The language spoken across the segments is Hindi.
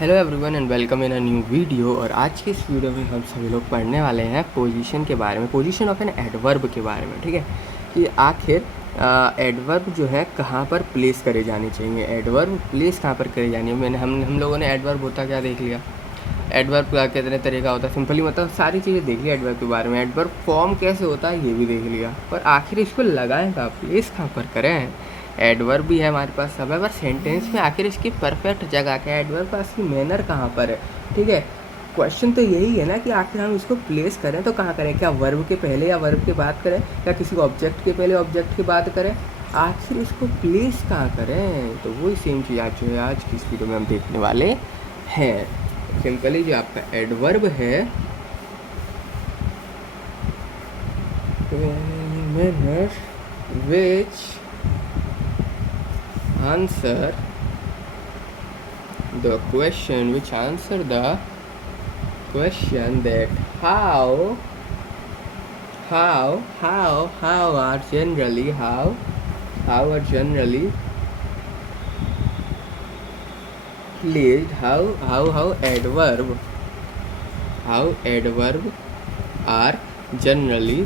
Hello everyone and welcome in a new video. और आज की इस वीडियो में हम सभी लोग पढ़ने वाले हैं पोजीशन के बारे में, पोजीशन ऑफ एन एडवर्ब के बारे में। ठीक है, कि आखिर एडवर्ब जो है कहाँ पर प्लेस करे जाने चाहिए, एडवर्ब प्लेस कहाँ पर करे जानी है। हम लोगों ने एडवर्ब होता क्या देख लिया, एडवर्ब का कितने तरह का होता है, सिंपली मतलब सारी चीज़ें देख लिया एडवर्ब के बारे में। एडवर्ब फॉर्म कैसे होता है ये भी देख लिया, पर आखिर इसको लगाएं कहाँ, प्लेस कहाँ पर करें। एडवर्ब भी है हमारे पास सब है, पर सेंटेंस में आखिर इसकी परफेक्ट जगह क्या है, एडवर्ब का इसकी मैनर कहाँ पर है। ठीक है, क्वेश्चन तो यही है ना कि आखिर हम इसको प्लेस करें तो कहाँ करें, क्या वर्ब के पहले या वर्ब के बाद करें, या किसी ऑब्जेक्ट के पहले ऑब्जेक्ट के बाद करें, आखिर इसको प्लेस कहाँ करें। तो वही सेम चीज़ आज जो है आज की इस वीडियो में हम देखने वाले हैं। सिंपली जो आपका एडवर्ब है which answer the question that how are generally placed, how adverb are generally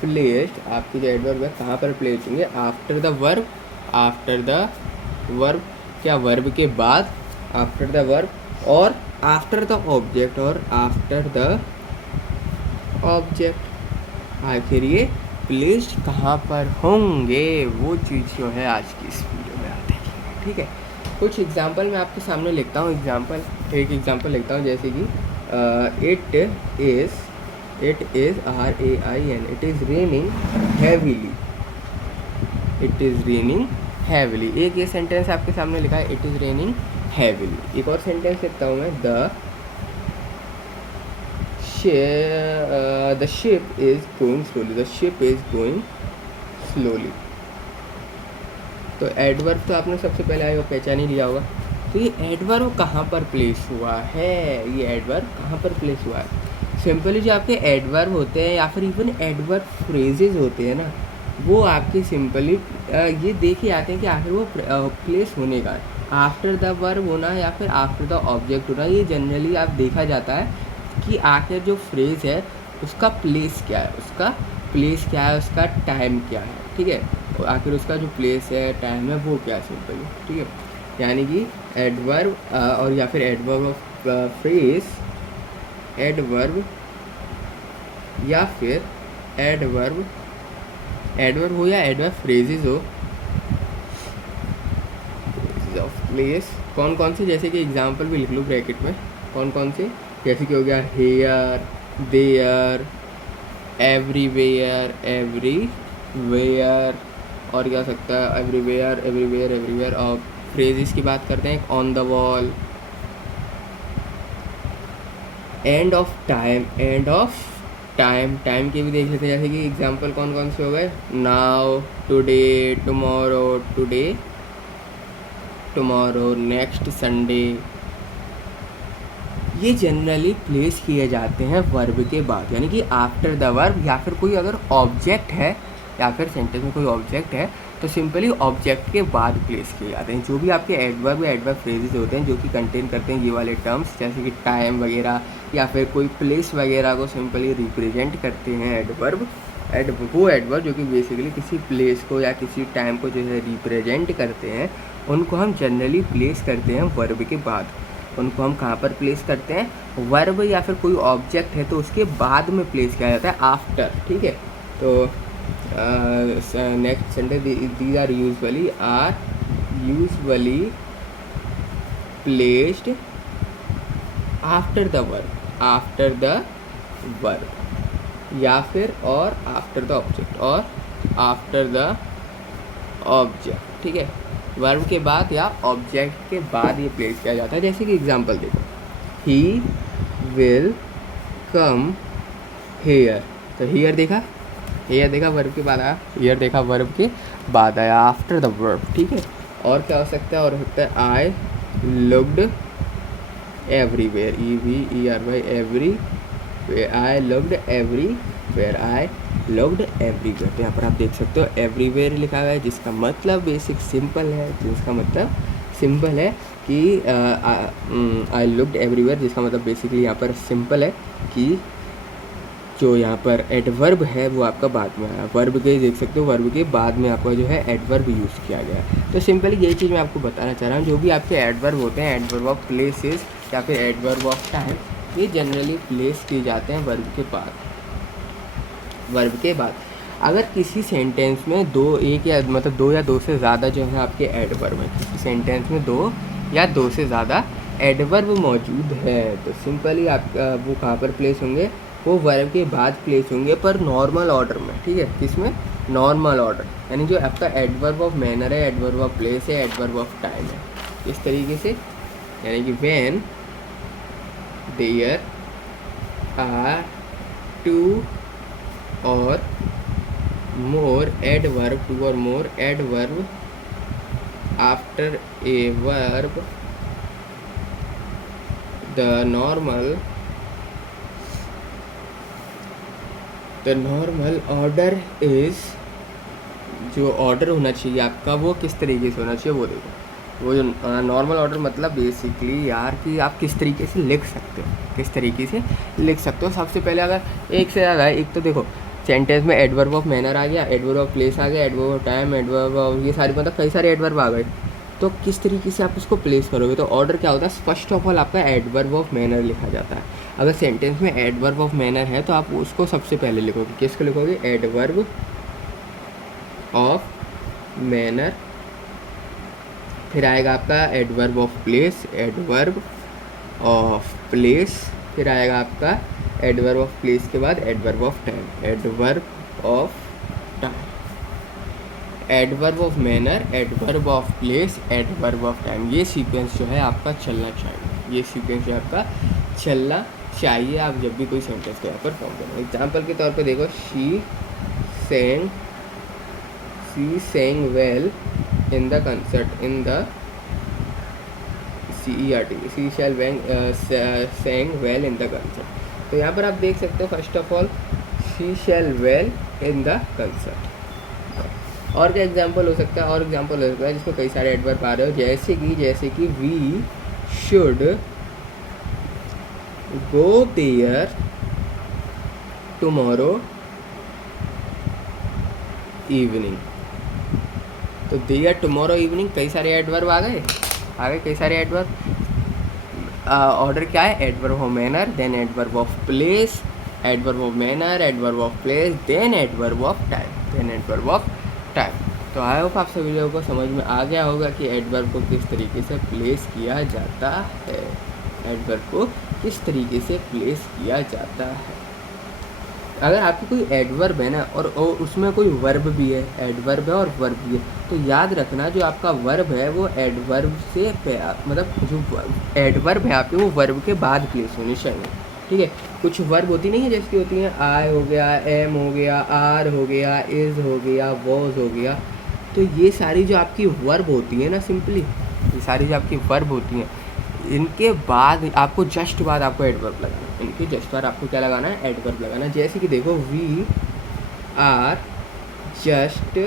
placed. आपकी जो एडवर्ब है कहाँ पर प्लेस होंगे, आफ्टर द वर्ब, क्या वर्ब के बाद, आफ्टर द वर्ब और आफ्टर द ऑब्जेक्ट आखिर ये प्लेस्ड कहाँ पर होंगे, वो चीज़ जो है आज की इस वीडियो में आप देखेंगे। ठीक है, कुछ एग्जांपल मैं आपके सामने लिखता हूँ, एक एग्जांपल लिखता हूँ, जैसे कि it is rain, it is raining heavily। एक ये सेंटेंस आपके सामने लिखा है, it is raining heavily। एक और सेंटेंस लिखता हूँ मैं, the ship is going slowly। तो एडवर्ब तो आपने सबसे पहले आएगा पहचान ही लिया होगा। तो ये एडवर्ब कहाँ पर प्लेस हुआ है, सिंपली जो आपके एडवर्ब होते हैं या फिर इवन एडवर्ब फ्रेजेस होते हैं ना, वो आपके सिंपली ये देखे आते हैं कि आखिर वो प्लेस होने का आफ्टर द वर्ब होना या फिर आफ्टर द ऑब्जेक्ट होना। ये जनरली आप देखा जाता है कि आखिर जो फ्रेज़ है उसका प्लेस क्या है, उसका टाइम क्या है। ठीक है, और आखिर उसका जो प्लेस है, टाइम है, वो क्या है सिंपली। ठीक है, यानी कि एडवर्ब और या फिर एडवर्ब ऑफ फ्रेज, एडवर्ब या फिर एडवर्ब हो या एडवर्ब फ्रेजेस हो ऑफ प्लेस, कौन से, जैसे कि एग्जांपल भी लिख लो ब्रैकेट में, कौन से, जैसे कि हो गया हेयर, देयर, एवरीवेयर, और क्या सकता है, एवरीवेयर। और फ्रेजेस की बात करते हैं, on the wall, end of time के भी देख लेते हैं, जैसे कि एग्जांपल कौन से हो गए, now, today, tomorrow, next Sunday. ये जनरली प्लेस किए जाते हैं वर्ब के बाद, यानी कि आफ्टर द वर्ब, या फिर कोई अगर ऑब्जेक्ट है या फिर सेंटेंस में कोई ऑब्जेक्ट है तो सिंपली ऑब्जेक्ट के बाद प्लेस किए जाते हैं। जो भी आपके एडवर्ब फ्रेजेस होते हैं जो कि कंटेन करते हैं ये वाले टर्म्स, जैसे कि टाइम वगैरह या फिर कोई प्लेस वगैरह को सिंपली रिप्रेजेंट करते हैं एडवर्ब, वो एडवर्ब जो कि बेसिकली किसी प्लेस को या किसी टाइम को जो है रिप्रेजेंट करते हैं, उनको हम जनरली प्लेस करते हैं वर्ब के बाद। उनको हम कहाँ पर प्लेस करते हैं, वर्ब या फिर कोई ऑब्जेक्ट है तो उसके बाद में प्लेस किया जाता है, आफ्टर। ठीक है, तो next sentence, these are usually placed after the verb, या फिर और आफ्टर द ऑब्जेक्ट। ठीक है, वर्ब के बाद या ऑब्जेक्ट के बाद ये प्लेस किया जाता है। जैसे कि एग्जांपल देखो, ही विल कम हेयर, तो हेयर देखा वर्ब के बाद आया, हेयर देखा वर्ब के बाद आया, आफ्टर द वर्ब। ठीक है, और क्या हो सकता है, और हो सकता है I looked everywhere, I looked everywhere. तो यहाँ पर आप देख सकते हो एवरीवेयर लिखा हुआ है, जिसका मतलब बेसिक सिंपल है, कि आई लुक्ड एवरीवेयर, जिसका मतलब बेसिकली यहाँ पर सिंपल है कि जो यहाँ पर एडवर्ब है वो आपका बाद में आया। वर्ब के देख सकते हो, वर्ब के बाद में आपका जो है एडवर्ब यूज़ किया गया है। तो सिंपली यही चीज़ मैं आपको बताना चाह रहा हूँ, जो भी आपके एडवर्ब होते हैं, एडवर्ब ऑफ प्लेसेस या फिर एडवर्ब ऑफ टाइम, ये जनरली प्लेस किए जाते हैं वर्ब के बाद। वर्ब के बाद अगर किसी सेंटेंस में दो या दो से ज़्यादा जो है आपके एडवर्ब हैं, किसी सेंटेंस में 2 या 2 से ज़्यादा एडवर्ब मौजूद है, तो सिंपली आपका वो कहाँ पर प्लेस होंगे, वो वर्ब के बाद प्लेस होंगे, पर नॉर्मल ऑर्डर में। ठीक है, किसमें? नॉर्मल ऑर्डर, यानी जो आपका एडवर्ब ऑफ मैनर है, एडवर्ब ऑफ प्लेस है, एडवर्ब ऑफ टाइम है, इस तरीके से। यानी कि व्हेन देयर आर 2 और more adverb, 2 or more adverb after a verb, the normal order is, जो ऑर्डर होना चाहिए आपका वो किस तरीके से होना चाहिए वो देखो। वो जो नॉर्मल ऑर्डर मतलब बेसिकली यार कि आप किस तरीके से लिख सकते हो, किस तरीके से लिख सकते हो। सबसे पहले अगर एक से ज़्यादा है, एक तो देखो सेंटेंस में एडवर्ब ऑफ मैनर आ गया, एडवर्ब ऑफ प्लेस आ गया, adverb of time, adverb of ये सारे मतलब कई सारे एडवर्ब आ गए, तो किस तरीके से आप उसको प्लेस करोगे। तो ऑर्डर क्या होता है, फर्स्ट ऑफ ऑल आपका एडवर्ब ऑफ मैनर लिखा जाता है। अगर सेंटेंस में एडवर्ब ऑफ मैनर है तो आप उसको सबसे पहले लिखोगे, किसको लिखोगे, एडवर्ब ऑफ मैनर, फिर आएगा आपका adverb of place, adverb of place, फिर आएगा आपका एडवर्ब ऑफ प्लेस के बाद adverb of time, adverb of time, adverb of manner, adverb of place, adverb of time. ये सीक्वेंस जो है आपका चलना चाहिए, ये सीक्वेंस जो आपका चलना चाहिए आप जब भी कोई सेंटेंस को यहाँ पर फॉर्म करें। एग्जाम्पल के तौर पे देखो, she sang well in the concert, in the CERT, she sang well in the concert। तो यहाँ पर आप देख सकते हो first of all she shall well in the concert। और क्या एग्जाम्पल हो सकता है, और एग्जाम्पल हो सकता है जिसमें कई सारे एडवर्ब आ रहे हो, जैसे कि we should go there tomorrow evening। तो देयर, टुमारो, इवनिंग, कई सारे एडवर्ब आ गए कई सारे एडवर्ब। ऑर्डर क्या है, adverb of manner, then adverb of place, adverb of manner, adverb of place, then adverb of time. तो आई होप आप सभी लोगों को समझ में आ गया होगा कि एडवर्ब को किस तरीके से प्लेस किया जाता है, एडवर्ब को किस तरीके से प्लेस किया जाता है। अगर आपकी कोई एडवर्ब है ना और उसमें कोई वर्ब भी है, एडवर्ब है और वर्ब भी है, तो याद रखना जो आपका वर्ब है वो एडवर्ब से मतलब जो एडवर्ब है आपके वो वर्ब के बाद प्लेस होनी चाहिए। ठीक है, कुछ वर्ब होती नहीं है जैसी होती हैं, आई हो गया, एम हो गया, आर हो गया, इज़ हो गया, वॉज हो गया, तो ये सारी जो आपकी वर्ब होती है ना, सिंपली ये सारी जो आपकी वर्ब होती हैं, इनके बाद आपको जस्ट बाद आपको एडवर्ब लगाना है, इनके जस्ट बाद आपको क्या लगाना है, एडवर्ब लगाना है। जैसे कि देखो, वी आर जस्ट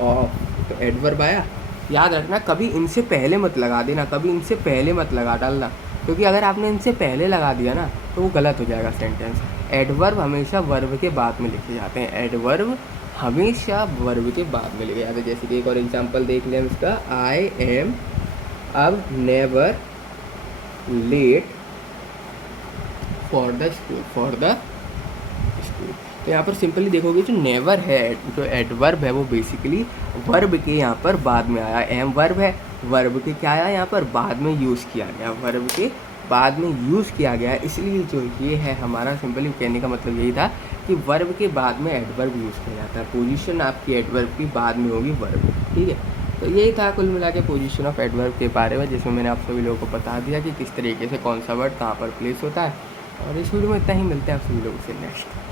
ऑफ, तो एडवर्ब आया। याद रखना कभी इनसे पहले मत लगा देना, कभी इनसे पहले मत लगा डालना, क्योंकि अगर आपने इनसे पहले लगा दिया ना तो वो गलत हो जाएगा सेंटेंस। एडवर्ब हमेशा वर्ब के बाद में लिखे जाते हैं, एडवर्ब हमेशा वर्ब के बाद में लिखे जाते हैं। जैसे कि एक और एग्जांपल देख लें इसका, आई एम अब never late for the school, तो यहाँ पर सिंपली देखोगे जो नेवर है, जो एडवर्ब है वो बेसिकली वर्ब के यहाँ पर बाद में आया। एम वर्ब है, वर्ब के क्या आया यहाँ पर बाद में यूज़ किया गया, वर्ब के बाद में यूज़ किया गया है, इसलिए जो ये है हमारा सिंपली कहने का मतलब यही था कि वर्ब के बाद में एडवर्ब यूज़ किया जाता है, पोजीशन आपकी एडवर्ब की बाद में होगी वर्ब। ठीक है, तो यही था कुल मिला के पोजीशन ऑफ एडवर्ब के बारे में, जिसमें मैंने आप सभी लोगों को बता दिया कि किस तरीके से कौन सा वर्ड कहाँ पर प्लेस होता है। और इस वीडियो में इतना ही, मिलते हैं आप सभी लोगों से नेक्स्ट।